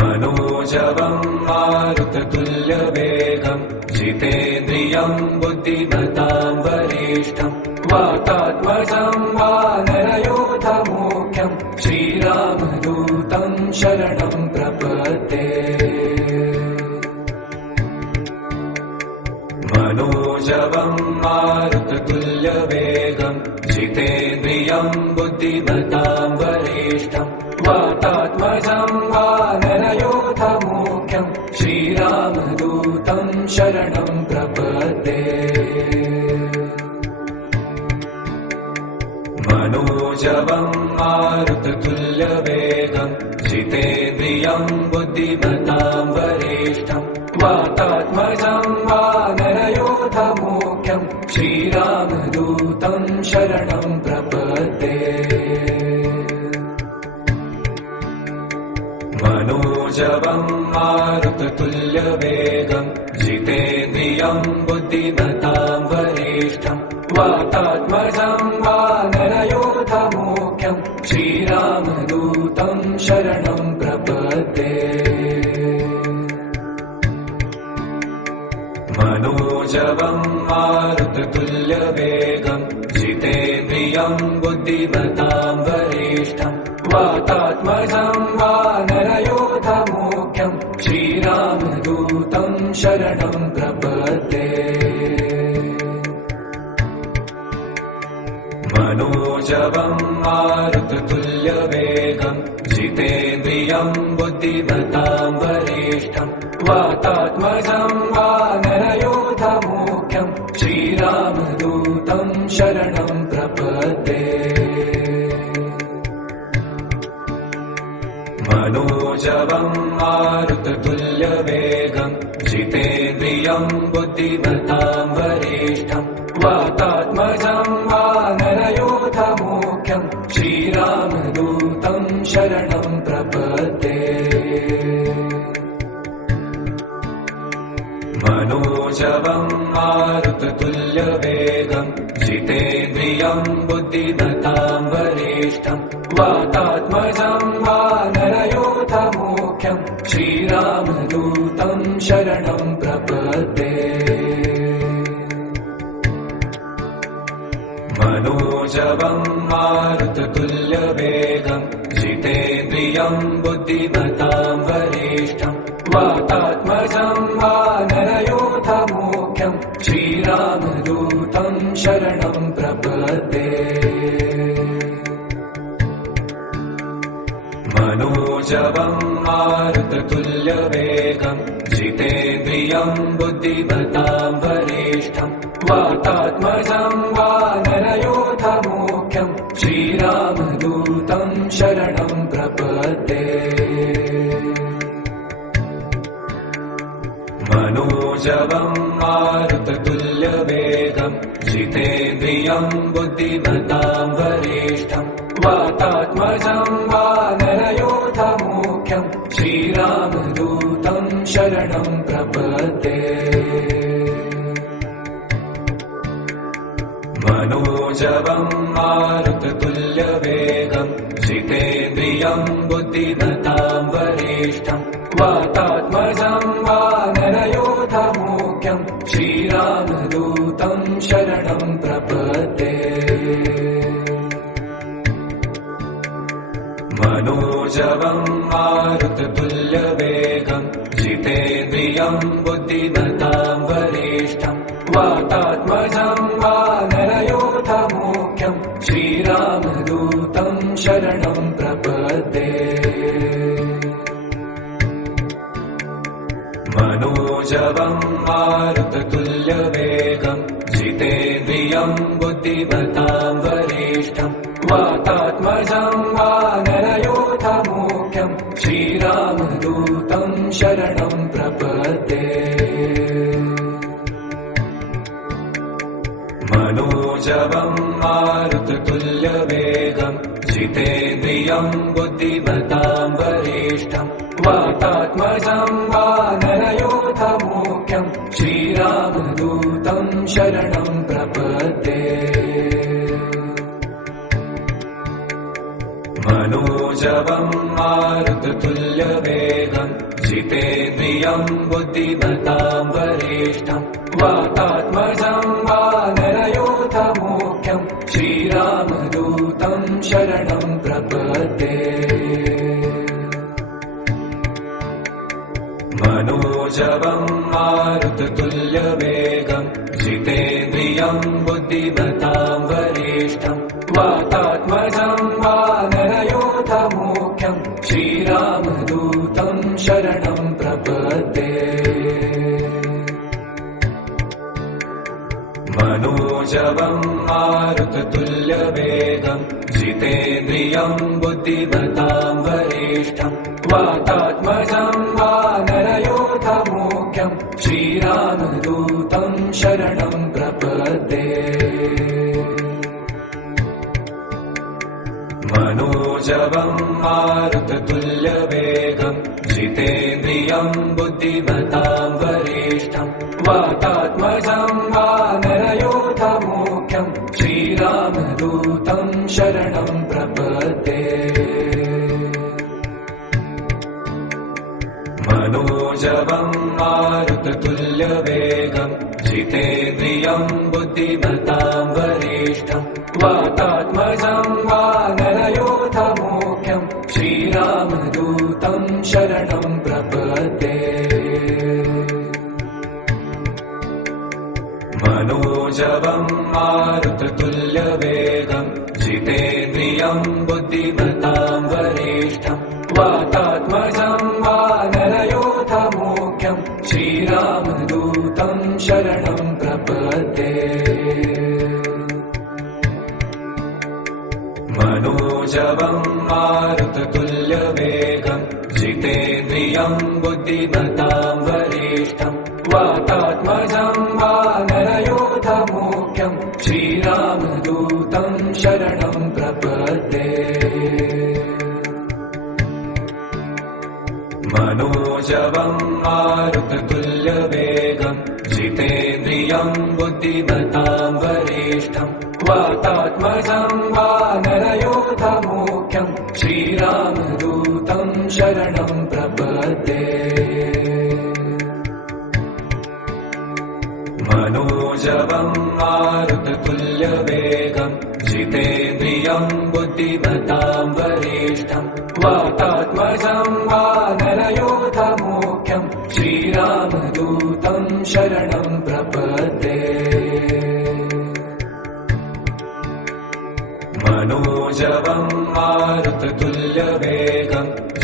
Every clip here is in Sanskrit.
मनोजवम् मारुततुल्यवेगम् जितेन्द्रियम् बुद्धिमताम् वरिष्ठम् वातात्मजम् वानरयूथमुख्यम् श्रीरामदूतम् शरणम् प्रपद्ये। मनोजवम् मारुततुल्यवेगम् जितेन्द्रियम् बुद्धिमताम् वरिष्ठम् वातात्मजम् वानरयूथमुख्यम् श्रीरामदूतम् शरणम् प्रपद्ये। मनोजवम् मारुततुल्यवेगम् जितेन्द्रियम् बुद्धिमताम् वरिष्ठम् वातात्मजम् वानरयूथमुख्यम् श्रीरामदूतम् शरणम् प्रपद्ये। मनोजवम् मारुततुल्यवेगम् जितेन्द्रियम् बुद्धिमताम् वरिष्ठम् वातात्मजम् वानरयूथमुख्यम् श्रीरामदूतम् शरणम् प्रपद्ये। मनोजवम् मारुततुल्यवेगम् जितेन्द्रियम् बुद्धिमताम् वरिष्ठम् वातात्मजम् वानरयूथमुख्यम् श्रीरामदूतम् शरणम् प्रपद्ये। मनोजवम् मारुततुल्यवेगम् जितेन्द्रियम् बुद्धिमताम् वरिष्ठम् वातात्मजम् वानरयूथमुख्यम् श्रीरामदूतम् शरणम् प्रपद्ये। मनोजवम् मारुततुल्यवेगम् जितेन्द्रियम् बुद्धिमताम् वरिष्ठम् वातात्मजम् वानरयूथमुख्यम् श्रीरामदूतम् शरणम् प्रपद्ये। मनोजवम् मारुततुल्यवेगम् जितेन्द्रियम् बुद्धिमताम् वरिष्ठम् वातात्मजम् वानरयूथमुख्यम् श्रीरामदूतम् शरणम् प्रपद्ये। मनोजवम् मारुततुल्यवेगम् जितेन्द्रियम् बुद्धिमताम् वरिष्ठम् वातात्मजम् वानरयूथमुख्यम् श्रीरामदूतम् शरणम् प्रपद्ये। मनोजवम् मारुततुल्यवेगम् जितेन्द्रियम् बुद्धिमताम् वरिष्ठम् वातात्मजम् वानरयूथमुख्यम् श्रीरामदूतम् शरणम् प्रपद्ये। मनोजवम् मारुततुल्यवेगम् जितेन्द्रियम् बुद्धिमताम् वरिष्ठम् वातात्मजम् वानरयूथमुख्यम् श्रीरामदूतम् शरणम् प्रपद्ये। मनोजवम् मारुततुल्यवेगम् जितेन्द्रियम् बुद्धिमताम् वरिष्ठम् वातात्मजम् वानरयूथमुख्यम् श्रीरामदूतम् शरणम् प्रपद्ये। मनोजवम् मारुततुल्यवेगम् जितेन्द्रियम् बुद्धिमताम् वरिष्ठम् वातात्मजम् वानरयूथमुख्यम् श्रीरामदूतम् शरणम् प्रपद्ये। मनोजवम् मारुततुल्यवेगम् जितेन्द्रियम् बुद्धिमताम् वरिष्ठम् वातात्मजम् वानरयूथमुख्यम् श्रीरामदूतम् शरणम् प्रपद्ये। मनोजवम् मारुततुल्यवेगम् जितेन्द्रियम् बुद्धिमताम् वरिष्ठम् वातात्मजम् वानरयूथमुख्यम् श्रीरामदूतम् शरणम् प्रपद्ये। मनोजवम् मारुततुल्यवेगम् जितेन्द्रियम् बुद्धिमताम् वरिष्ठम् वातात्मजम् वानरयूथमुख्यम् श्रीरामदूतम् शरणम् प्रपद्ये मनोजवम् मारुततुल्यवेगम् जितेन्द्रियम् बुद्धिमताम् वरिष्ठम् वातात्मजम् वानरयूथमुख्यम् श्रीरामदूतम् शरणम् प्रपद्ये मनोजवम् मारुततुल्यवेगम् जितेन्द्रियम् बुद्धिमताम् वरिष्ठम् वातात्मजम् वानरयूथमुख्यम् श्रीरामदूतम् शरणम् प्रपद्ये मनोजवम् मारुततुल्यवेगम् जितेन्द्रियम् बुद्धिमताम् वरिष्ठम् वातात्मजम् वानरयूथमुख्यम् श्रीरामदूतम् शरणम् प्रपद्ये मनोजवम् मारुततुल्यवेगम् जितेन्द्रियम् बुद्धिमताम् वरिष्ठम् वातात्मजम् वानरयूथमुख्यम् श्रीरामदूतम् शरणम् प्रपद्ये मनोजवम् मारुततुल्यवेगम् जितेन्द्रियम् बुद्धिमताम् वरिष्ठम् वातात्मजम् वानरयूथमुख्यम् श्रीरामदूतम् शरणम् प्रपद्ये मनोजवम् मारुततुल्यवेगम् जितेन्द्रियम् बुद्धिमताम् वरिष्ठम् वातात्मजम् वानरयूथमुख्यम् श्रीरामदूतम् शरणम् प्रपद्ये मनोजवम् मारुततुल्यवेगम् जितेन्द्रियम् बुद्धिमताम् वरिष्ठम् वातात्मजम् वानरयूथमुख्यम् श्रीरामदूतम् शरणम् प्रपद्ये मनोजवम् मारुततुल्यवेगम् जितेन्द्रियम् बुद्धिमताम् वरिष्ठम् वातात्मजम् वानरयूथमुख्यम् श्रीरामदूतम् शरणम् प्रपद्ये मनोजवम् मारुततुल्यवेगम्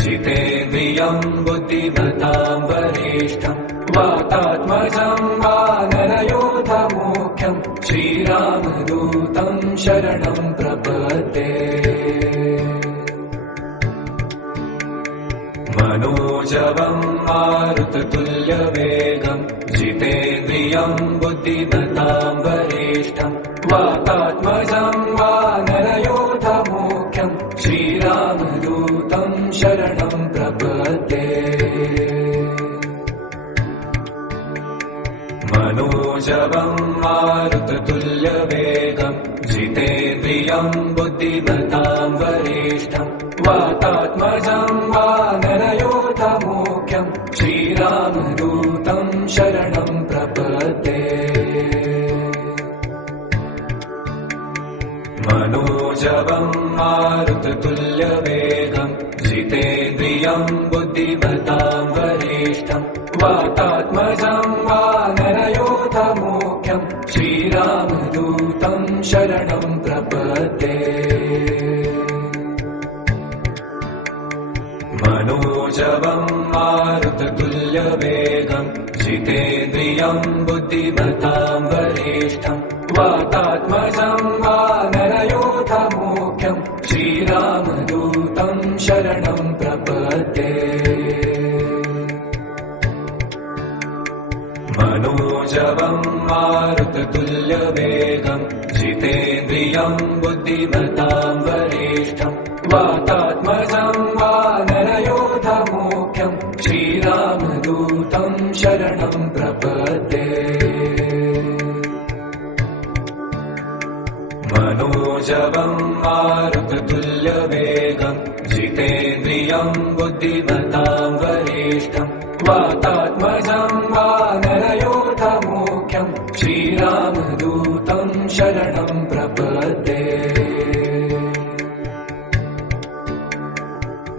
जितेन्द्रियम् बुद्धिमताम् वरिष्ठम् वातात्मजम् वानरयूथमुख्यम् श्रीरामदूतम् शरणम् प्रपद्ये मनोजवम् मारुततुल्यवेगम् जितेन्द्रियम् बुद्धिमताम् वरिष्ठम् वातात्मजम् वानरयूथमुख्यम् श्रीरामदूतम् शरणम् प्रपद्ये मनोजवम् मारुततुल्यवेगम् जितेन्द्रियम् बुद्धिमताम् वरिष्ठम् वातात्मजम् वानरयूथमुख्यम् श्रीरामदूतम् शरणम् प्रपद्ये मनोजवम् मारुततुल्यवेगम् जितेन्द्रियम् बुद्धिमताम् वरिष्ठम् वातात्मजम् वानरयूथमुख्यम् श्रीरामदूतम् शरणम् प्रपद्ये मनोजवम् मारुततुल्यवेगम् जितेन्द्रियम् बुद्धिमताम् वरिष्ठम् वातात्मजम् वानरयूथमुख्यम् श्रीरामदूतम् शरणम् प्रपद्ये मनोजवम् मारुततुल्यवेगम् जितेन्द्रियम् बुद्धिमताम् वरिष्ठम् वातात्मजम् वानरयूथमुख्यम् श्रीरामदूतम् शरणम् प्रपद्ये मनोजवम् मारुततुल्यवेगम् तुल्यवेगम् जितेन्द्रियम् बुद्धिमताम् वरिष्ठम् वातात्मजम् वानरयोधमुख्यम् श्रीरामदूतम् शरणम् प्रपद्ये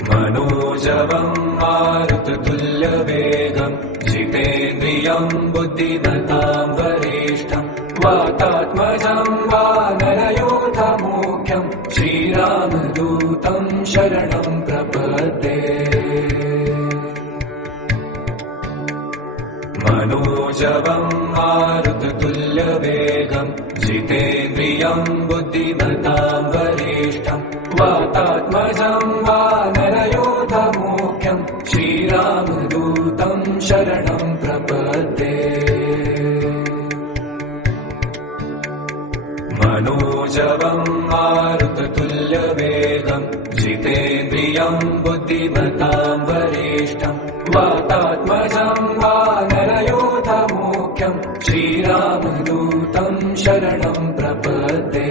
मनोजवम् मारुततुल्यवेगम् जितेन्द्रियम् बुद्धिमताम् वरिष्ठम् वातात्मजम् वानरयोधमुख्यम् श्रीरामदूतम् शरणम् प्रपद्ये मनोजवम् मारुततुल्यवेगम् जितेन्द्रियम् बुद्धिमताम् वरिष्ठम् वातात्मजम् वानरयोधमुख्यम् श्रीरामदूतम् शरणम् प्रपद्ये मनोजवम् मारुततुल्यवेगम् जितेन्द्रियम् बुद्धिमताम् वरिष्ठम् वातात्मजम् वानरयोधमुख्यम् श्रीरामदूतम् शरणम् प्रपद्ये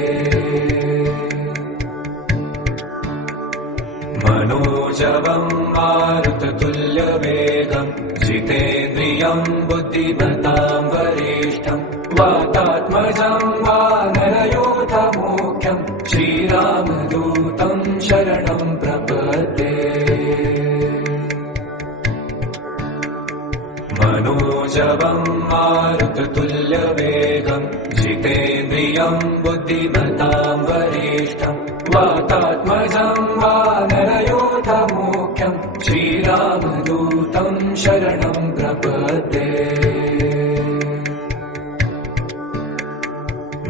मनोजवम् मारुततुल्यवेगम् जितेन्द्रियम् बुद्धिमताम् वरिष्ठम् वातात्मजम् वानरयोधमुख्यम् श्रीरामदूतम् शरणम् प्रपद्ये मनोजवम् मारुततुल्यवेगम् जितेन्द्रियम् बुद्धिमताम् वरिष्ठम् वातात्मजम् वानरयोधमुख्यम् श्रीरामदूतम् शरणम् प्रपद्ये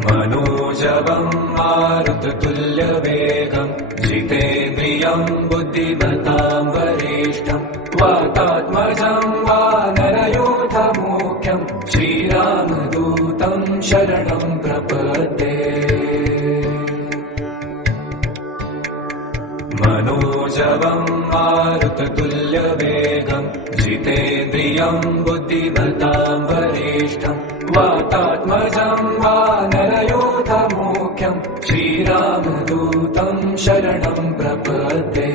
मनोजवम् मारुततुल्यवेगम् जितेन्द्रियम् बुद्धिमताम् वरिष्ठम् वातात्मजम् वानरयोधमुख्यम् श्रीरामदूतम् शरणम् प्रपद्ये मनोजवम् मारुततुल्यवेगम् जितेन्द्रियम् बुद्धिमताम् वरिष्ठम् वातात्मजम् वानरयोधमुख्यम् श्रीरामदूतम् शरणम् प्रपद्ये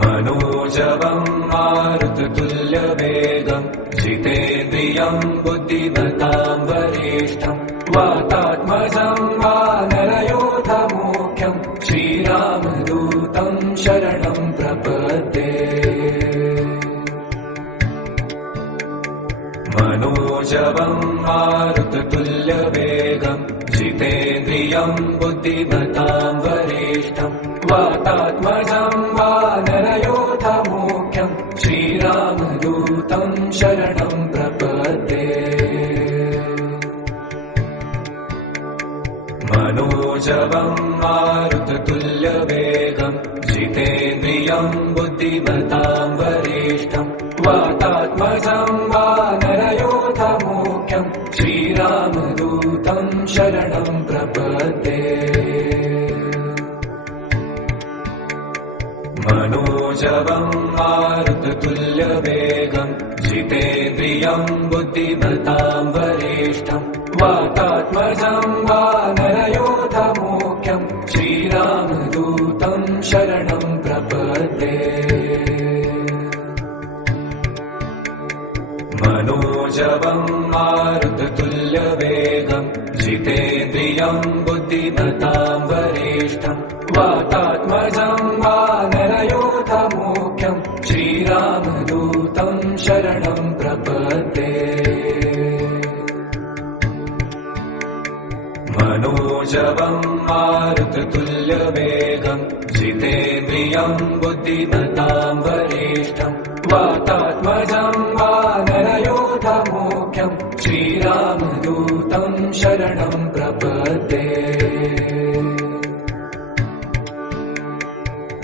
मनोजवम् मारुततुल्यवेगम् जितेन्द्रियम् बुद्धिमताम् वरिष्ठम् वातात्मजम् वानरयोधमुख्यम् श्रीरामदूतम् शरणम् प्रपद्ये मनोजवम् मारुततुल्यवेगम् जितेन्द्रियम् बुद्धिमताम् वरिष्ठम् वातात्मजम् वानरयोधमुख्यम् श्रीरामदूतम् शरणम् प्रपद्ये मनोजवम् मारुततुल्यवेगम् जितेन्द्रियम् बुद्धिमताम् वरिष्ठम् वातात्मजम् वानरयोधमुख्यम् श्रीरामदूतम् शरणम् प्रपद्ये मनोजवम् मारुततुल्यवेगम् जितेन्द्रियम् बुद्धिमताम् वरिष्ठम् वातात्मजम् वानरयोधमुख्यम् श्रीरामदूतम् शरणम् प्रपद्ये मनोजवम् मारुततुल्यवेगम् जितेन्द्रियम् बुद्धिमताम् वरिष्ठम् वातात्मजम् वानरयोधमुख्यम् श्रीरामदूतम् शरणम् प्रपद्ये मनोजवम् मारुततुल्यवेगम् जितेन्द्रियम् बुद्धिमताम् वरिष्ठम् वातात्मजम् वानरयोधमुख्यम् श्रीरामदूतम् शरणम् प्रपद्ये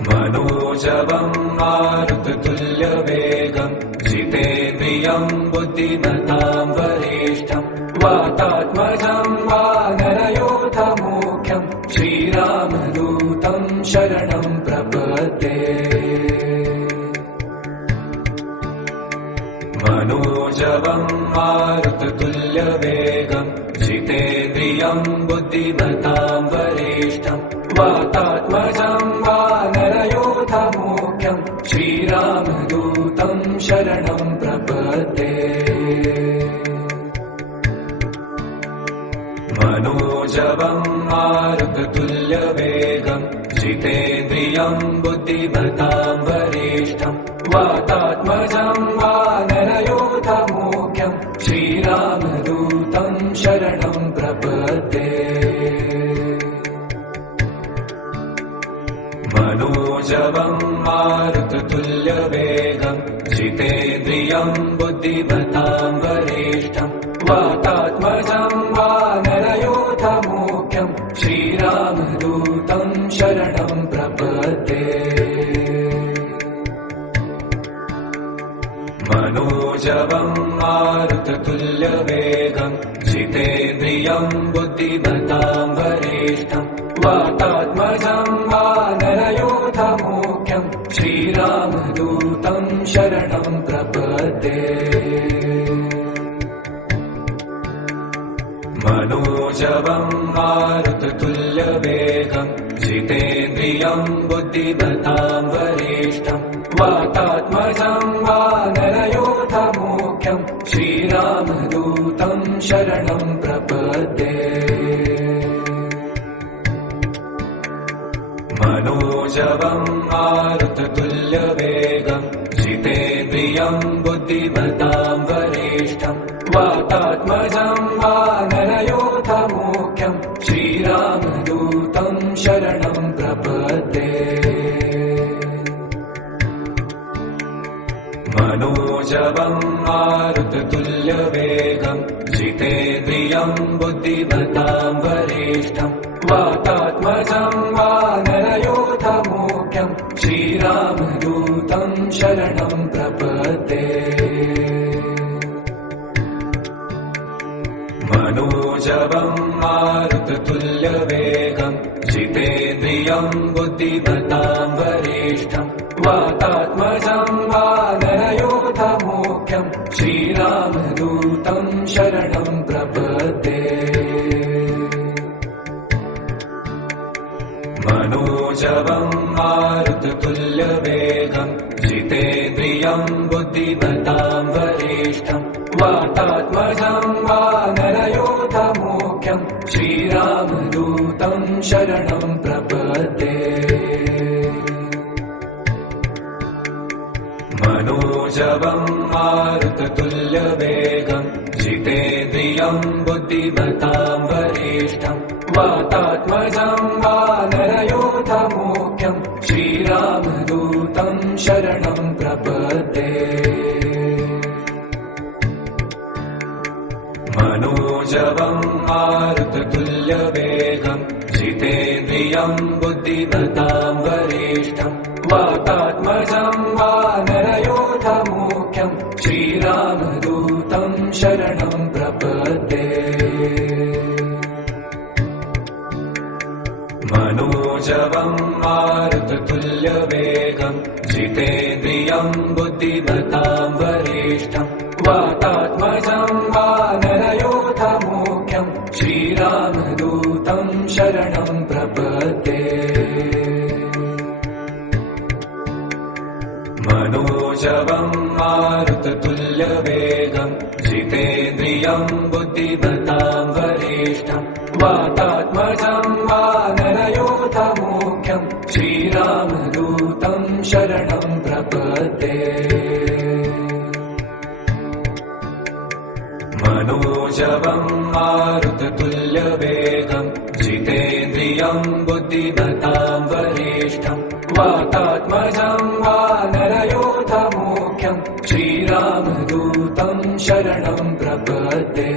मनोजवम् मारुततुल्यवेगम् जितेन्द्रियम् बुद्धिमताम् वरिष्ठम् वातात्मजम् वानरयोधमुख्यम् श्रीरामदूतम् शरणम् प्रपद्ये मनोजवम् मारुततुल्यवेगम् जितेन्द्रियम् बुद्धिमताम् वरिष्ठम् वातात्मजम् वानरयूथमुख्यम् श्रीरामदूतम् शरणम् प्रपद्ये मनोजवम् मारुततुल्यवेगम् जितेन्द्रियम् बुद्धिमताम् वरिष्ठम् वातात्मजम् वानरयूथमुख्यम् श्रीरामदूतम् शरणम् प्रपद्ये मनोजवम् मारुततुल्यवेगम् जितेन्द्रियम् बुद्धिमताम् वरिष्ठम् वातात्मजम् वानरयूथमुख्यम् श्रीरामदूतम् शरणम् प्रपद्ये मनोजवम् मारुततुल्यवेगम् जितेन्द्रियम् बुद्धिमताम् वरिष्ठम् वातात्मजम् वानरयूथमुख्यम् श्रीरामदूतम् शरणम् प्रपद्ये मनोजवम् मारुततुल्यवेगम् जितेन्द्रियम् बुद्धिमताम् वरिष्ठम् वातात्मजम् वानरयूथमुख्यम् श्रीरामदूतम् शरणम् प्रपद्ये मनोजवम् मारुततुल्यवेगम् जितेन्द्रियम् बुद्धिमताम् वरिष्ठम् वातात्मजम् वानरयूथमुख्यम् श्रीरामदूतम् शरणम् प्रपद्ये मनोजवम् मारुततुल्यवेगम् जितेन्द्रियम् बुद्धिमताम् वरिष्ठम् वातात्मजम् वानरयूथमुख्यम् श्रीरामदूतम् शरणम् प्रपद्ये मनोजवम् मारुततुल्यवेगम् जितेन्द्रियम् बुद्धिमताम् वरिष्ठम् वातात्मजम् वानरयूथमुख्यम् श्रीरामदूतम् शरणम् प्रपद्ये मनोजवम् मारुततुल्यवेगम् जितेन्द्रियम् बुद्धिमताम् वरिष्ठम् वातात्मजम् वानरयूथमुख्यम् श्रीरामदूतम् शरणम् प्रपद्ये मनोजवम् मारुततुल्यवेगम् जितेन्द्रियम् बुद्धिमताम् वरिष्ठम् वातात्मजम् वानरयूथमुख्यम् श्रीरामदूतम् शरणम् प्रपद्ये मनोजवम् मारुततुल्यवेगम् जितेन्द्रियम् बुद्धिमताम् वरिष्ठम् वातात्मजम् वानरयूथमुख्यम् श्रीरामदूतम् शरणम् प्रपद्ये मनोजवम् मारुततुल्यवेगम् जितेन्द्रियम् बुद्धिमताम् वरिष्ठम् वातात्मजम् वानरयूथमुख्यम् श्रीरामदूतम् शरणम् प्रपद्ये मनोजवम् मारुततुल्यवेगम् जितेन्द्रियम् बुद्धिमताम् वरिष्ठम् वातात्मजम् वानरयूथमुख्यम् श्रीरामदूतम् शरणम् प्रपद्ये मनोजवम् मारुततुल्यवेगम् जितेन्द्रियम् बुद्धिमताम् वरिष्ठम् वातात्मजम् वानरयूथमुख्यम् श्रीरामदूतम् शरणम् प्रपद्ये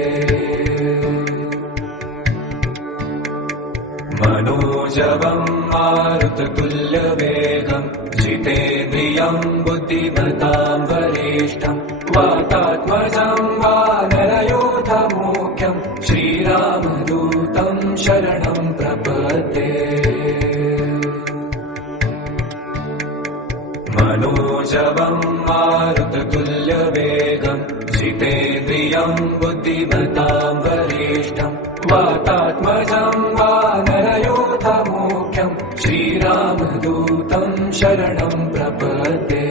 मनोजवम् मारुततुल्यवेगम् जितेन्द्रियम् बुद्धिमताम् वरिष्ठम् वातात्मजम् वानरयूथमुख्यम् श्रीरामदूतम् शरणम् प्रपद्ये मनोजवम् मारुततुल्यवेगम् जितेन्द्रियम् बुद्धिमताम् वरिष्ठम् वातात्मजम् वानरयूथमुख्यम् श्रीरामदूतं शरणं प्रपद्ये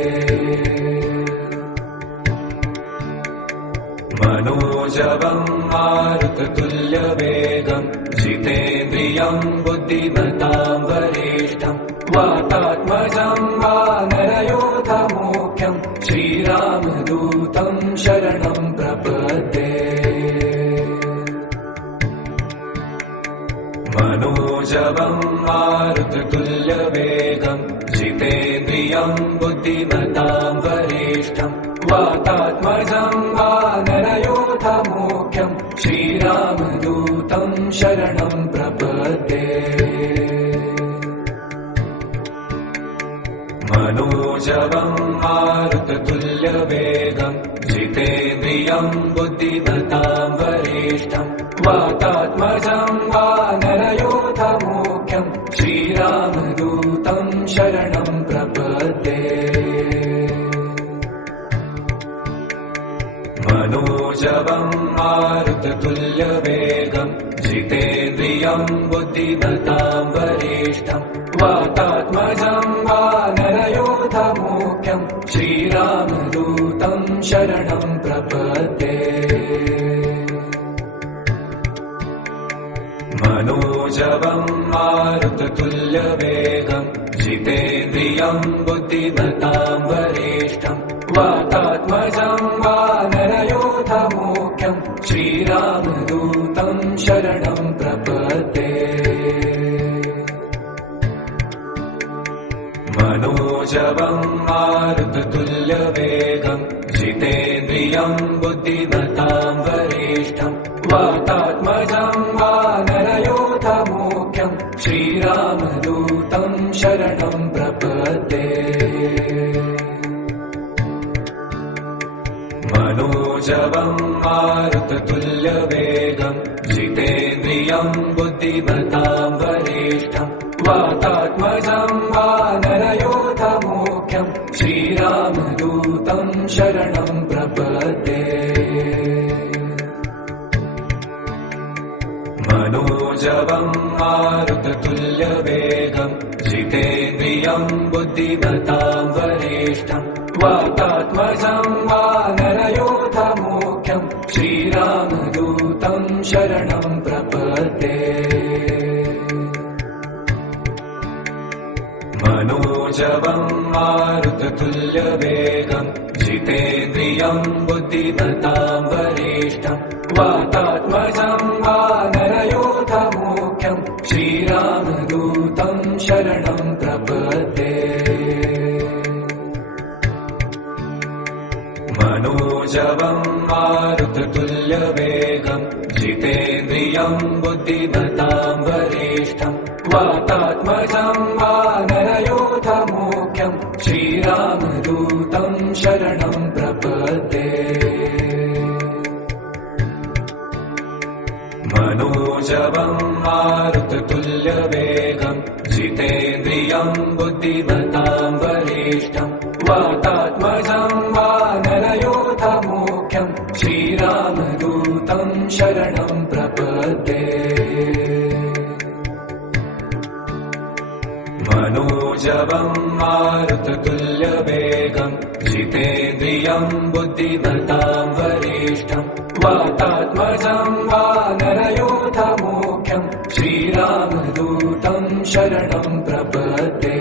मनोजवं मारुततुल्यवेगं जितेन्द्रियं बुद्धिमतां वरिष्ठं वातात्मजं वानरयोधमुख्यं श्रीरामदूतं शरणं प्रपद्ये मनोजवं मारुततुल्यवेगं जितेन्द्रियं बुद्धिमतां वरिष्ठं वातात्मजं वानरयोधमुख्यं श्रीरामदूतं शरणं प्रपद्ये मनोजवं मारुततुल्यवेगं जितेन्द्रियं बुद्धिमतां वरिष्ठं वातात्मजं वानरयोधमुख्यं श्रीरामदूतं शरणं प्रपद्ये मनोजवं मारुततुल्यवेगं जितेन्द्रियं बुद्धिमतां वरिष्ठं वातात्मजं वानरयोधमुख्यं श्रीरामदूतं शरणं प्रपद्ये मनोजवं मारुततुल्यवेगं जितेन्द्रियं बुद्धिमतां वरिष्ठं वातात्मजं वानरयोधमुख्यं श्रीरामदूतं शरणं प्रपद्ये मनोजवं मारुततुल्यवेगं जितेन्द्रियं बुद्धिमतां वरिष्ठं वातात्मजं वानरयोधमुख्यं श्रीरामदूतं शरणं प्रपद्ये मनोजवं मारुततुल्यवेगं जितेन्द्रियं बुद्धिमतां वरिष्ठं वातात्मजं वानरयोधमुख्यं श्रीरामदूतं शरणं प्रपद्ये मनोजवं मारुततुल्यवेगं जितेन्द्रियं बुद्धिमतां वरिष्ठं वातात्मजं वानरयोधमुख्यं श्रीरामदूतं शरणं प्रपद्ये मनोजवं मारुततुल्यवेगं जितेन्द्रियं बुद्धिमतां वरिष्ठं वातात्मजं वानरयोधमुख्यं श्रीरामदूतं शरणं प्रपद्ये मनोजवं मारुततुल्यवेगं जितेन्द्रियं बुद्धिमतां वरिष्ठं वातात्मजं वानरयोधमुख्यं श्रीरामदूतं शरणं प्रपद्ये मनोजवं मारुततुल्यवेगं जितेन्द्रियं बुद्धिमतां वरिष्ठं वातात्मजं वानरयोधमुख्यं श्रीरामदूतं शरणं प्रपद्ये मनोजवं मारुततुल्यवेगं जितेन्द्रियं बुद्धिमतां वरिष्ठं वातात्मजं वानरयोधमुख्यं श्रीरामदूतं शरणं प्रपद्ये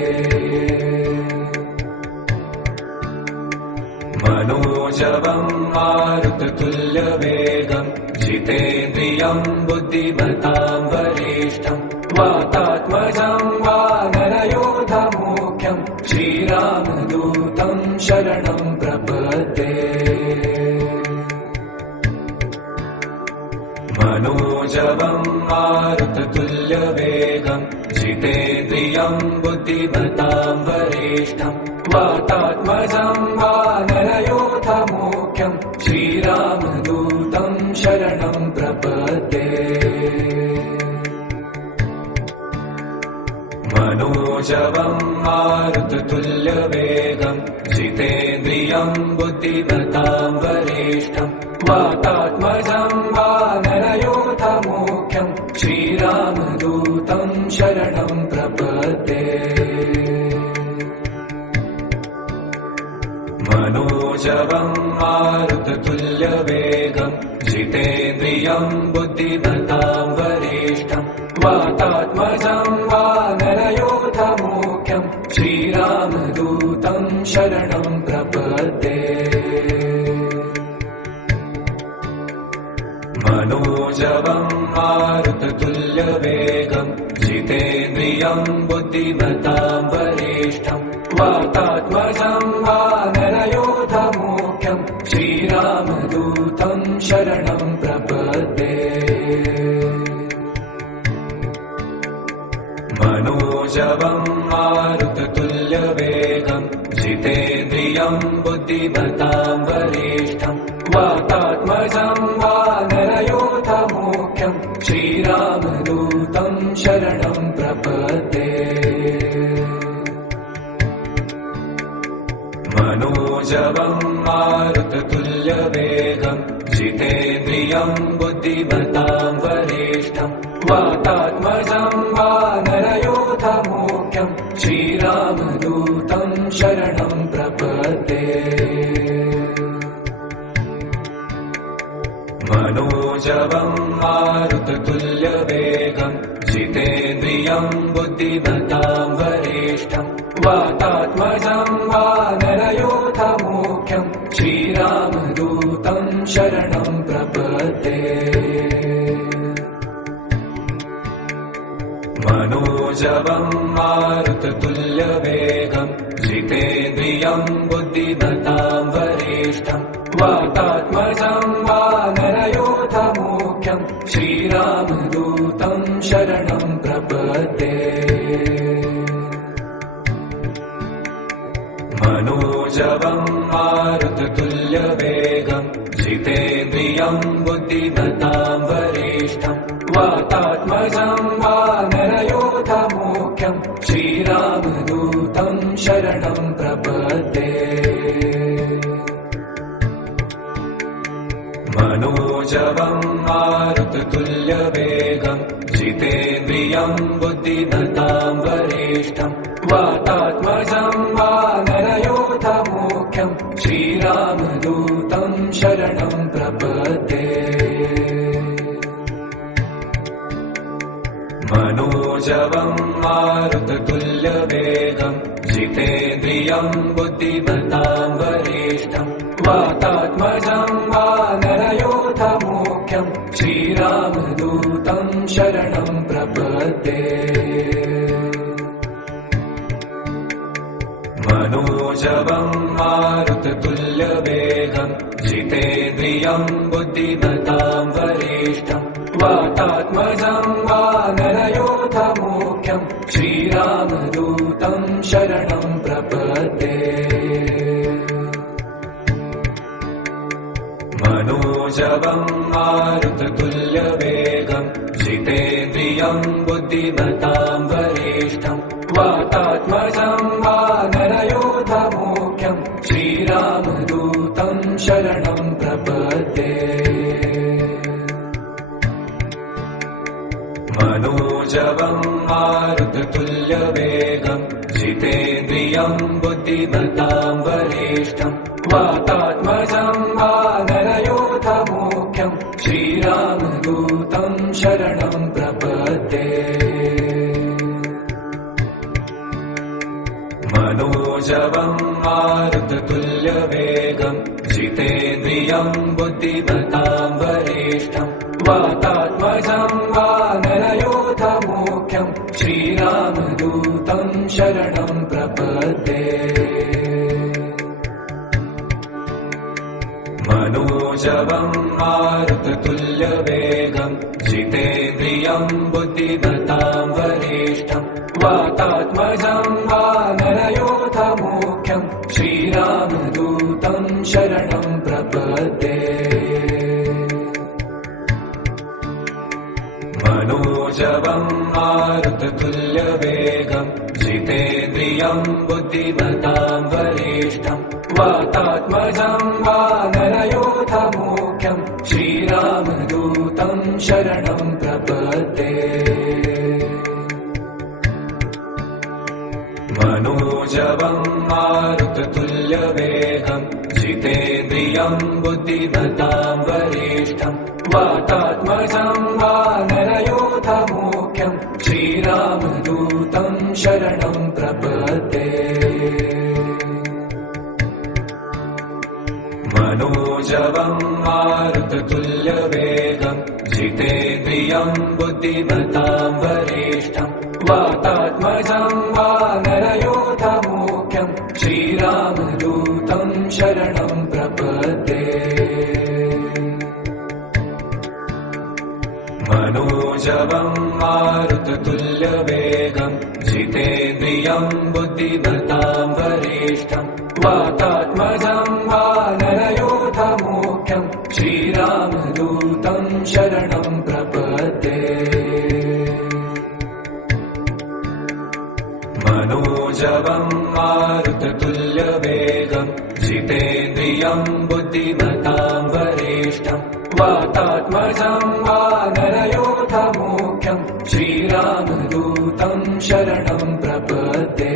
मनोजवं मारुततुल्यवेगं जितेन्द्रियं बुद्धिमतां वरिष्ठं वातात्मजं वानरयोधमुख्यं श्रीरामदूतं शरणं प्रपद्ये मनोजवं मारुततुल्यवेगं जितेन्द्रियं बुद्धिमतां वरिष्ठं वातात्मजं वानरयोधमुख्यं श्रीरामदूतं शरणं प्रपद्ये मनोजवं मारुततुल्यवेगं जितेन्द्रियं बुद्धिमतां वरिष्ठं वातात्मजं वानरयोधमुख्यं श्रीरामदूतं शरणं प्रपद्ये मनोजवं मारुततुल्यवेगं जितेन्द्रियं बुद्धिमतां वरिष्ठं वातात्मजं वानरयोधमुख्यं श्रीरामदूतं शरणं प्रपद्ये। मनोजवं मारुततुल्यवेगं जितेन्द्रियं बुद्धिमतां वरिष्ठं वातात्मजं वानरयोधमुख्यं श्रीरामदूतं शरणं प्रपद्ये। मनोजवं मारुततुल्यवेगं जितेन्द्रियं बुद्धिमतां वरिष्ठं वातात्मजं वानरयोधमुख्यं श्रीरामदूतं शरणं प्रपद्ये। मनोजवं मारुततुल्यवेगं जितेन्द्रियं बुद्धिमतां वरिष्ठं वातात्मजं वानरयोधमुख्यं श्रीरामदूतं शरणं प्रपद्ये। मनोजवं मारुततुल्यवेगं जितेन्द्रियं बुद्धिमतां वरिष्ठं वातात्मजं वानरयोधमुख्यं श्रीरामदूतं शरणं प्रपद्ये। मनोजवं मारुततुल्यवेगं जितेन्द्रियं बुद्धिमतां वरिष्ठं वातात्मजं वानरयोधमुख्यं श्रीरामदूतं शरणं प्रपद्ये। मनोजवं मारुततुल्यवेगं जितेन्द्रियं बुद्धिमतां वरिष्ठं वातात्मजं वानरयोधमुख्यं श्रीरामदूतं शरणं प्रपद्ये। मनोजवं मारुततुल्यवेगं जितेन्द्रियं बुद्धिमतां वरिष्ठं वातात्मजं वानरयोधमुख्यं श्रीरामदूतं शरणं प्रपद्ये। मनोजवं मारुततुल्यवेगं जितेन्द्रियं बुद्धिमतां वरिष्ठं वातात्मजं वानरयोधमुख्यं श्रीरामदूतं शरणं प्रपद्ये। मनोजवं मारुततुल्यवेगं जितेन्द्रियं बुद्धिमतां वरिष्ठं वातात्मजं वानरयोधमुख्यं श्रीरामदूतं शरणं प्रपद्ये। मनोजवं मारुततुल्यवेगं जितेन्द्रियं बुद्धिमतां वरिष्ठं वातात्मजं वानरयोधमुख्यं श्रीरामदूतं शरणं प्रपद्ये। मनोजवं मारुततुल्यवेगं जितेन्द्रियं बुद्धिमतां वरिष्ठं वातात्मजं वानरयोधमुख्यं श्रीरामदूतं शरणं प्रपद्ये। मनोजवं मारुततुल्यवेगं जितेन्द्रियं बुद्धिमतां वरिष्ठं वातात्मजं वानरयोधमुख्यं श्रीरामदूतं शरणं प्रपद्ये। मनोजवं मारुततुल्यवेगं जितेन्द्रियं बुद्धिमतां वरिष्ठं वातात्मजं वानरयोधमुख्यं श्रीरामदूतं शरणं प्रपद्ये। मनोजवं मारुततुल्यवेगं जितेन्द्रियं बुद्धिमतां वरिष्ठं वातात्मजं वानरयोधमुख्यं श्रीरामदूतं शरणं प्रपद्ये। मनोजवं मारुततुल्यवेगं जितेन्द्रियम् बुद्धिमताम् वरिष्ठम् वातात्मजम् वानरयोधमुख्यम् श्रीरामदूतम् शरणम् प्रपद्ये मनोजवम् मारुततुल्यवेगम् जितेन्द्रियम् बुद्धिमताम् वरिष्ठम् वातात्मजम् वानरयोधमुख्यम् श्रीरामदूतम् शरणम् प्रपद्ये मनोजवम् मारुततुल्यवेगम् जितेन्द्रियम् बुद्धिमताम् वरिष्ठम् वातात्मजम् वानरयोधमुख्यम् श्रीरामदूतम् शरणम् प्रपद्ये मनोजवम् मारुततुल्यवेगम् जितेन्द्रियम् बुद्धिमताम् वरिष्ठम् वातात्मजम् वानरयोधमुख्यम् श्रीरामदूतम् शरणम् प्रपद्ये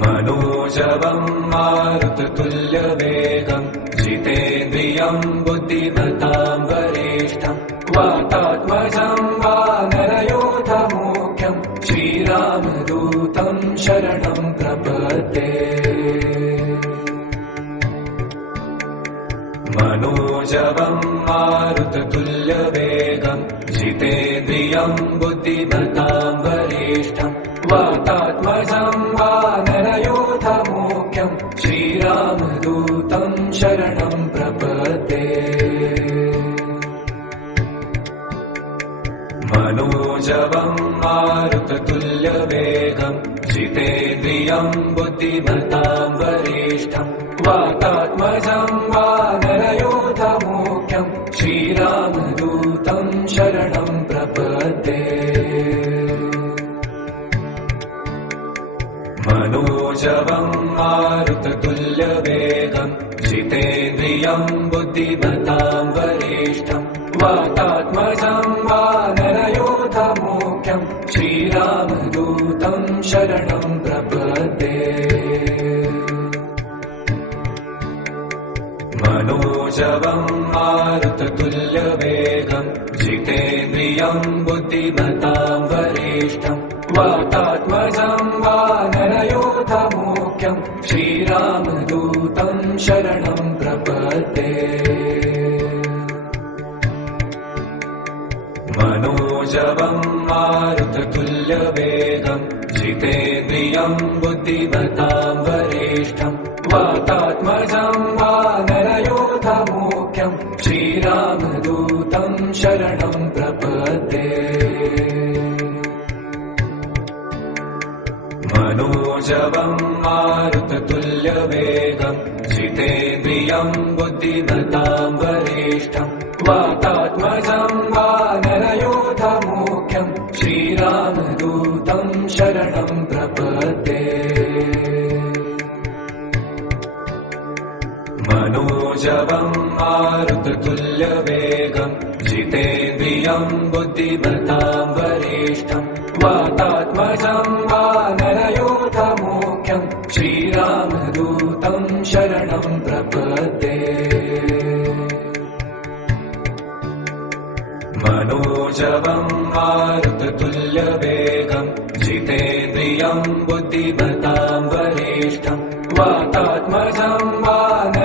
मनोजवम् मारुततुल्यवेगम् जितेन्द्रियम् बुद्धिमताम् वरिष्ठम् वातात्मजम् वानरयोधमुख्यम् श्रीरामदूतम् शरणम् प्रपद्ये मनोजवम् मारुततुल्यवेगम् जितेन्द्रियम् बुद्धिमताम् वरिष्ठम् वातात्मजम् वानरयोधमुख्यम् श्रीरामदूतम् शरणम् प्रपद्ये मनोजवम् मारुततुल्यवेगम् जितेन्द्रियम् बुद्धिमताम् वरिष्ठम् वातात्मजम् वानरयोधमुख्यम् श्रीरामदूतम् शरणम् प्रपद्ये मनोजवम् मारुततुल्यवेगम् जितेन्द्रियम् बुद्धिमताम् वरिष्ठम् वातात्मजम् वानरयोधमुख्यम् श्रीरामदूतम् शरणम् प्रपद्ये मनोजवम् मारुततुल्यवेगम् जितेन्द्रियम् बुद्धिमताम् वरिष्ठम् वातात्मजम् वानरयोधमुख्यम् श्रीरामदूतम् शरणम् प्रपद्ये मनोजवम् मारुततुल्यवेगम् जितेन्द्रियम् बुद्धिमताम् वरिष्ठम् वातात्मजम् वानरयोधमुख्यम् श्रीरामदूतम् शरणम् प्रपद्ये मनोजवम् मारुततुल्यवेगम् जितेन्द्रियम् बुद्धिमताम् वरिष्ठम् वातात्मजम् वानरयोधमुख्यम् श्रीरामदूतम् शरणम् प्रपद्ये मनोजवम् मारुततुल्यवेगम् जितेन्द्रियम् बुद्धिमताम् वरिष्ठम् वातात्मजम् वानरयोधमुख्यम् श्रीरामदूतम् शरणम् प्रपद्ये मनोजवम् मारुततुल्यवेगम् जितेन्द्रियम् बुद्धिमताम् वरिष्ठम् वातात्मजम् वानरयोधमुख्यम्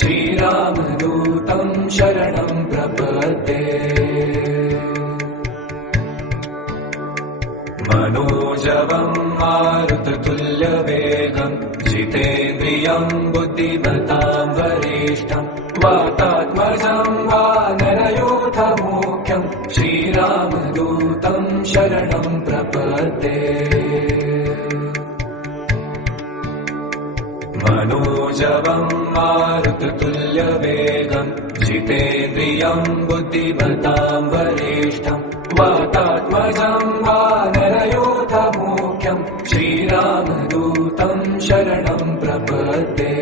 श्रीरामदूतम् शरणम् प्रपद्ये मनोजवम् मारुततुल्यवेगम् जितेन्द्रियम् बुद्धिमताम् वरिष्ठम् वातात्मजम् वानरयोधमुख्यम् श्रीरामदूतम् शरणम् प्रपद्ये मनोजवम् मारुततुल्यवेगम् जितेन्द्रियम् बुद्धिमताम् वरिष्ठम् वातात्मजम् वानरयोधमुख्यम् श्रीरामदूतम् शरणम् प्रपद्ये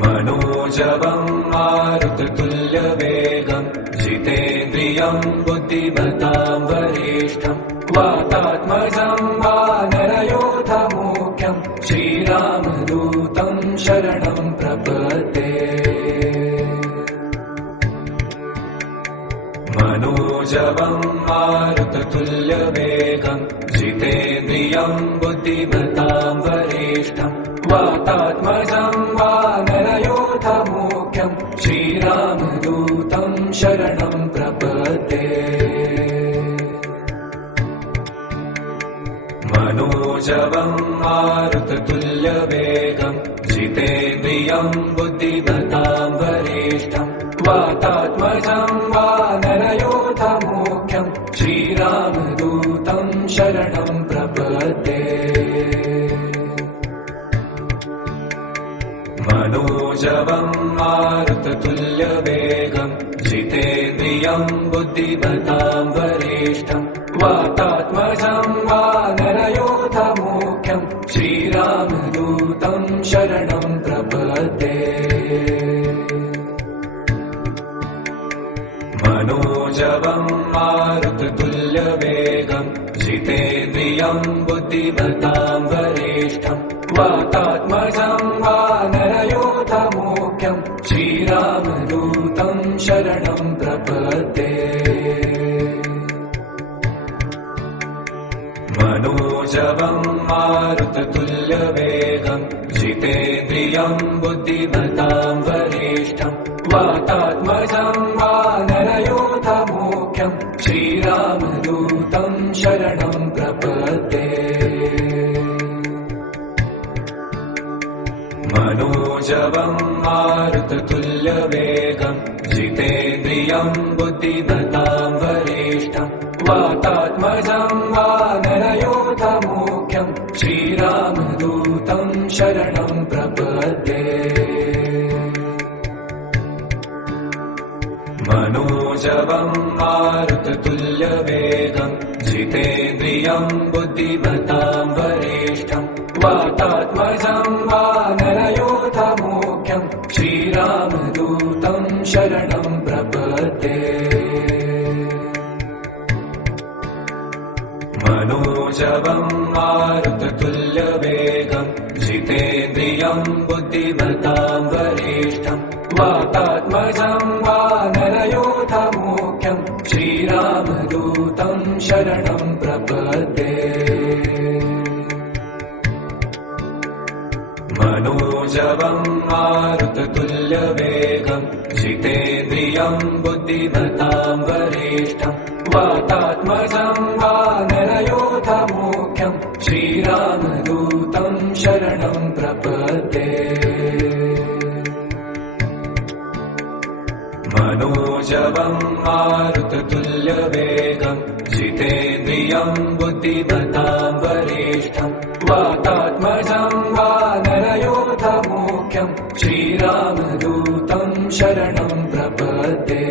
मनोजवम् मारुततुल्यवेगम् जितेन्द्रियम् बुद्धिमताम् वरिष्ठम् वातात्मजं वानरयोधमुख्यं श्रीरामदूतं शरणं प्रपद्ये मनोजवं मारुततुल्यवेगं जितेन्द्रियं बुद्धिमतां वरिष्ठं वातात्मजं वानरयोधमुख्यं श्रीरामदूतं शरणं प्रपद्ये मनोजवं मारुततुल्यवेगं जितेन्द्रियं बुद्धिमतां वरिष्ठं वातात्मजं वानरयोधमुख्यं श्रीरामदूतं शरणं प्रपद्ये मनोजवं मारुततुल्यवेगं जितेन्द्रियं बुद्धिमतां वरिष्ठं वातात्मजं वानरयोधमुख्यं श्रीरामदूतं शरणं प्रपद्ये मनोजवं मारुततुल्यवेगं जितेन्द्रियं बुद्धिमतां वरिष्ठं वातात्मजं वानरयोधमुख्यं श्रीरामदूतं शरणं प्रपद्ये मनोजवं मारुततुल्यवेगं जितेन्द्रियं बुद्धिमतां वरिष्ठं वातात्मजं वानरयोधमुख्यं श्रीरामदूतं शरणं प्रपद्ये मनोजवं मारुततुल्यवेगं जितेन्द्रियं बुद्धिमतां वरिष्ठं वातात्मजं वानरयोधमुख्यं श्रीरामदूतं शरणं प्रपद्ये मनोजवं मारुततुल्यवेगं जितेन्द्रियं बुद्धिमतां वरिष्ठं वातात्मजं वानरयोधमुख्यं श्रीरामदूतं शरणं प्रपद्ये मनोजवं मारुततुल्यवेगं जितेन्द्रियं बुद्धिमतां वरिष्ठं वातात्मजं वानरयोधमुख्यं श्रीरामदूतं शरणं प्रपद्ये मनोजवं मारुततुल्यवेगं जितेन्द्रियं बुद्धिमतां वरिष्ठं वातात्मजं वानरयोधमुख्यं श्रीरामदूतं शरणं प्रपद्ये मनोजवं मारुततुल्यवेगं जितेन्द्रियं बुद्धिमतां वरिष्ठं वातात्मजं वानरयोधमुख्यं श्रीरामदूतं शरणं प्रपद्ये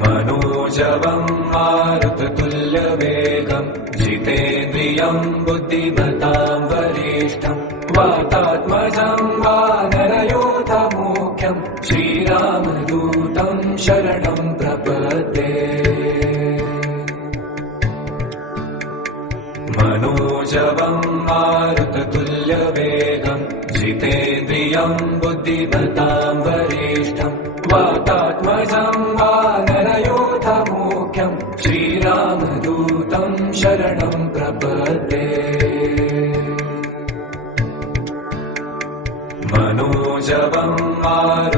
मनोजवं मारुततुल्यवेगं जितेन्द्रियं बुद्धिमतां वरिष्ठं वातात्मजं वानरयोधमुख्यं श्रीरामदूतं शरणं प्रपद्ये मनोजवं मारुततुल्यवेगं जितेन्द्रियं बुद्धिमतां वरिष्ठं वातात्मजं वानरयोधमुख्यं श्रीरामदूतं शरणं प्रपद्ये मनोजवं मारुततुल्यवेगं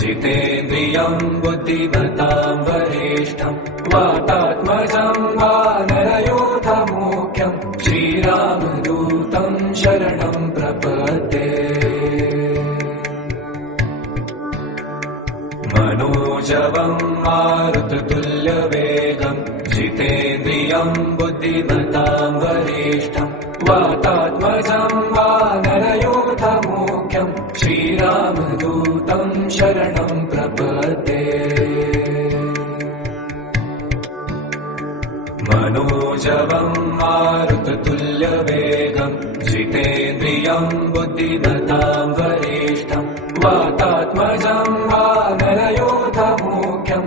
जितेन्द्रियं बुद्धिमतां वरिष्ठं वातात्मजं वानरयोधमुख्यं श्रीरामदूतं शरणं प्रपद्ये मनोजवं मारुततुल्यवेगं जितेन्द्रियं बुद्धिमतां वरिष्ठं वातात्मजं वानरयोधमुख्यं श्रीरामदूतं शरणं प्रपद्ये मनोजवं मारुततुल्यवेगं जितेन्द्रियं बुद्धिमतां वरिष्ठं वातात्मजं वानरयोधमुख्यं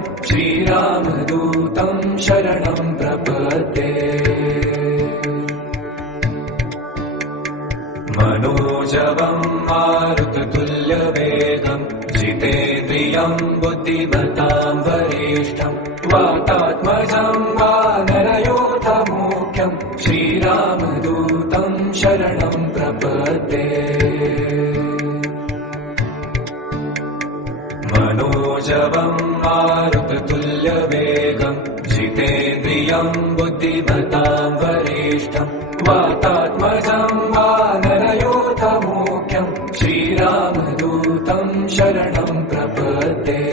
मनोजवं मारुततुल्यवेगं जितेन्द्रियं बुद्धिमतां वरिष्ठं वातात्मजं वानरयोधमुख्यं श्रीरामदूतं शरणं प्रपद्ये। मनोजवं मारुततुल्यवेगं जितेन्द्रियं बुद्धिमतां वरिष्ठं वातात्मजं वानरयोधमुख्यं श्रीरामदूतं शरणं प्रपद्ये।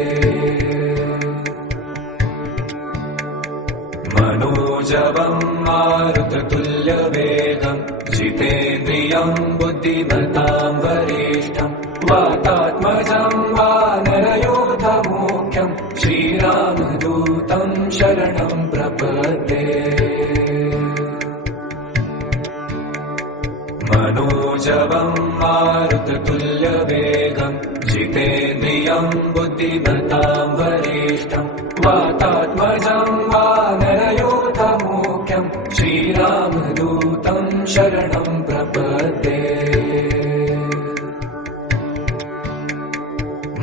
मनोजवं मारुततुल्यवेगं जितेन्द्रियं बुद्धिमतां वरिष्ठं वातात्मजं वानरयोधमुख्यं श्रीरामदूतं शरणं प्रपद्ये। मनोजवं मारुततुल्यवेगं जितेन्द्रियं बुद्धिमतां वरिष्ठं वातात्मजं वानरयोधमुख्यं श्रीरामदूतं शरणं प्रपद्ये।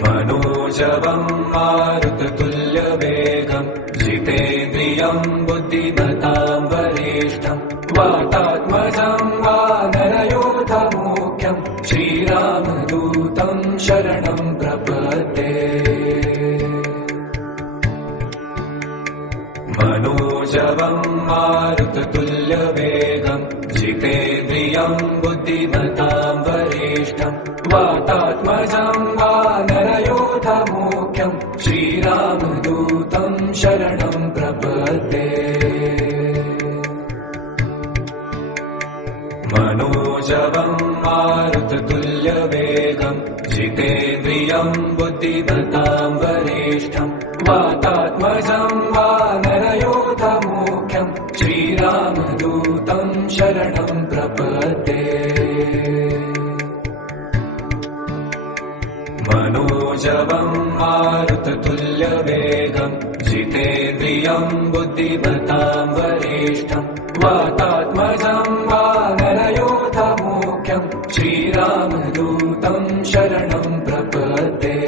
मनोजवं मारुततुल्यवेगं जितेन्द्रियं बुद्धिमतां वरिष्ठं वातात्मजं वानरयोधमुख्यं श्रीरामदूतं शरणं प्रपद्ये। मनोजवं मारुततुल्यवेगं जितेन्द्रियं बुद्धिमतां वरिष्ठं वातात्मजं वानरयोधमुख्यं श्रीरामदूतं शरणं प्रपद्ये। मनोजवं मारुततुल्यवेगं जितेन्द्रियं बुद्धिमतां वरिष्ठं वातात्मजं वानरयोधमुख्यं श्रीरामदूतं शरणं प्रपद्ये। मनोजवं मारुततुल्यवेगं जितेन्द्रियं बुद्धिमतां वरिष्ठं वातात्मजं वानरयोधमुख्यं श्रीरामदूतं शरणं प्रपद्ये।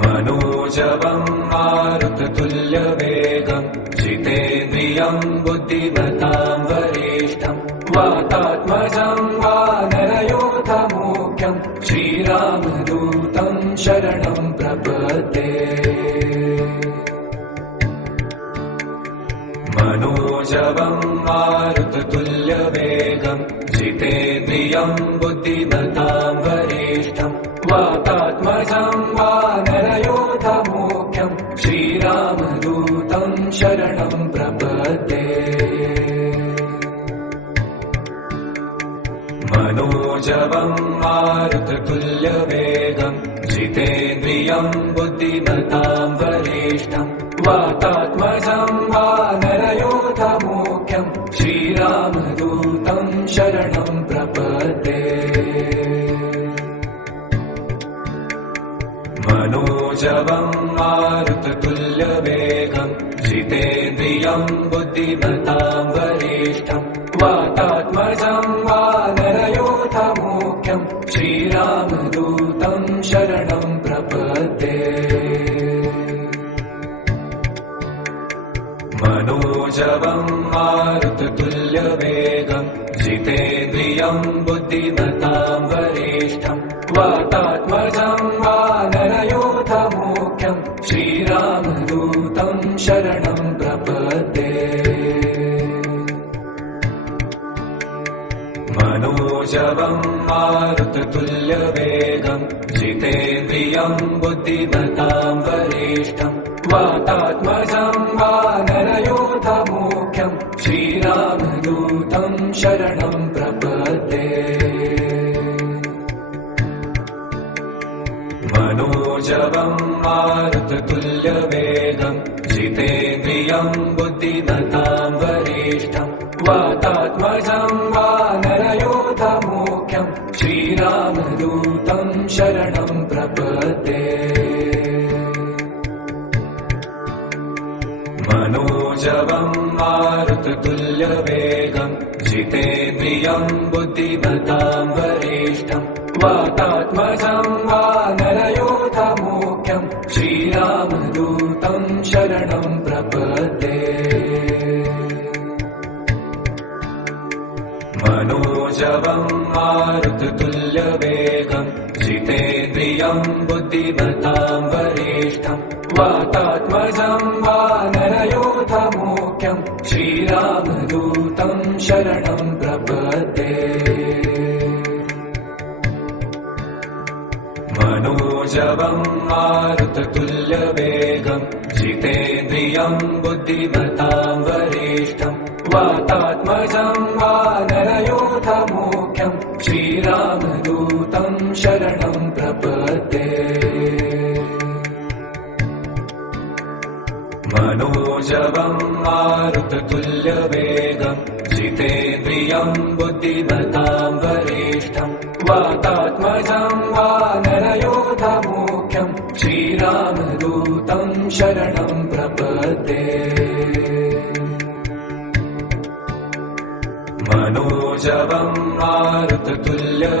मनोजवं मारुततुल्यवेगं जितेन्द्रियं बुद्धिमतां वरिष्ठं वातात्मजं वानरयोधमुख्यं श्रीरामदूतं शरणं प्रपद्ये। मनोजवं मारुततुल्यवेगं जितेन्द्रियं बुद्धिमतां वरिष्ठं वातात्मजं वानरयोधमुख्यं श्रीरामदूतं शरणं प्रपद्ये। मनोजवं मारुततुल्यवेगं जितेन्द्रियं बुद्धिमतां वरिष्ठं वातात्मजं वानरयोधमुख्यं श्रीरामदूतं शरणं प्रपद्ये। मनोजवं मारुततुल्यवेगं जितेन्द्रियं बुद्धिमतां वरिष्ठं वातात्मजं वानरयोधमुख्यं श्रीरामदूतं शरणं प्रपद्ये। मनोजवं मारुततुल्यवेगं जितेन्द्रियं बुद्धिमतां वरिष्ठं वातात्मजं वानरयोधमुख्यं श्रीरामदूतं शरणं प्रपद्ये। मनोजवं मारुततुल्यवेगं जितेन्द्रियं बुद्धिमतां वरिष्ठं वातात्मजं वानरयोधमुख्यं श्रीरामदूतं शरणं प्रपद्ये। मनोजवं मारुततुल्यवेगं जितेन्द्रियं बुद्धिमतां वरिष्ठं वातात्मजं वानरयोधमुख्यं श्रीरामदूतं शरणं प्रपद्ये। मनोजवं मारुततुल्यवेगं जितेन्द्रियं बुद्धिमतां वरिष्ठं वातात्मजं वानरयूथमुख्यं श्रीरामदूतं शरणं प्रपद्ये मनोजवं मारुततुल्यवेगं जितेन्द्रियं बुद्धिमतां वरिष्ठं वातात्मजं वानरयूथमुख्यं श्रीरामदूतं शरणं प्रपद्ये मनोजवं मारुततुल्यवेगं जितेन्द्रियं बुद्धिमतां वरिष्ठं वातात्मजं वानरयूथमुख्यं श्रीरामदूतं शरणं प्रपद्ये मनोजवं मारुततुल्यवेगं जितेन्द्रियं बुद्धिमतां वरिष्ठं वातात्मजं वानरयूथमुख्यं श्रीरामदूतं शरणं प्रपद्ये मनोजवं मारुततुल्यवेगं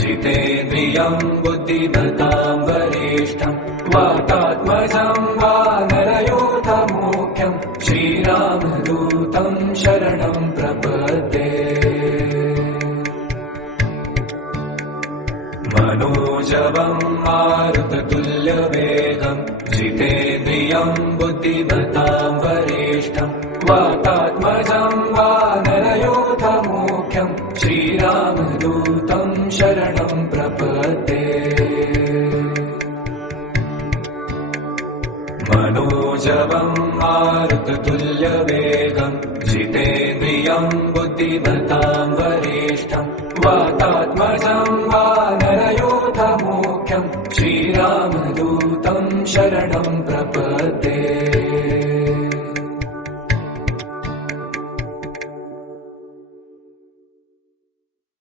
जितेन्द्रियं बुद्धिमतां वरिष्ठं वातात्मजं वानरयूथमुख्यं श्रीरामदूतं शरणं प्रपद्ये मनोजवं मारुततुल्यवेगं जितेन्द्रियं बुद्धिमतां वरिष्ठं वातात्मजं वानरयूथमुख्यं श्रीरामदूतं शरणं प्रपद्ये मनोजवं मारुततुल्यवेगं जितेन्द्रियं बुद्धिमतां वरिष्ठं वातात्मजं वानरयूथमुख्यं श्रीरामदूतं शरणं प्रपद्ये